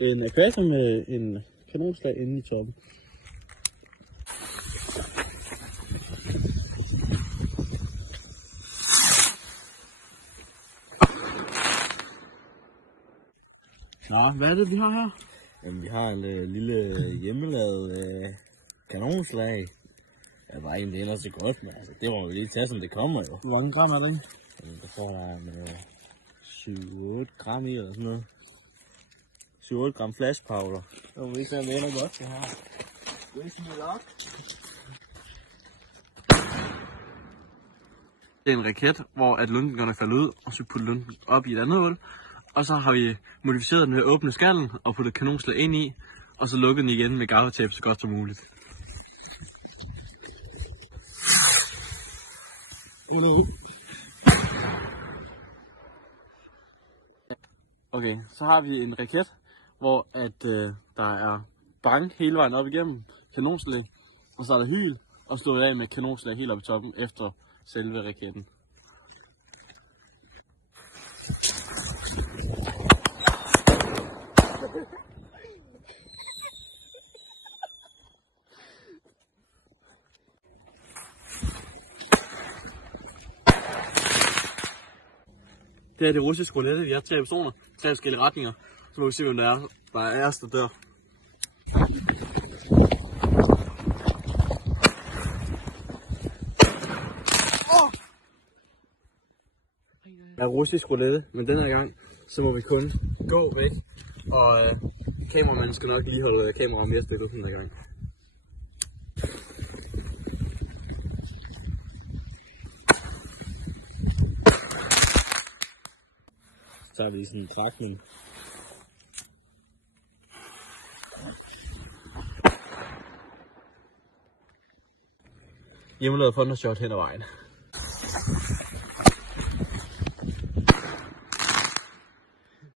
en akvarie med en kanonslag inde i toppen. Nå, hvad er det, vi har her? Jamen, vi har en lille hjemmelavet kanonslag. Jeg var egentlig ellers så godt, men altså, det må vi lige tage, som det kommer jo. Hvor mange gram er det? Jamen, der får der en 7-8 gram i, eller sådan noget. 7-8 gram flashpowder. Det må vi ikke være med eller godt, det her. Det er en raket, hvor at lunden falder ud, og så putter lunden op i et andet hul. Og så har vi modificeret den ved at åbne skallen og putte kanonslag ind i, og så lukke den igen med gaffatape så godt som muligt. Okay, så har vi en raket, hvor at der er bang hele vejen op igennem kanonslag, og så er der hyl, og slået af med kanonslag helt op i toppen efter selve raketten. Det er det russiske roulette. Vi har 3 personer, 3 forskellige retninger. Så må vi se, hvem der er os, der dør. Det er russisk roulette, men den her gang, så må vi kun gå væk. Og kameramanden skal nok lige holde kameraet mere stillet den her gang. Så har vi sådan en trækning. Hjemmelavet thundershot hen ad vejen.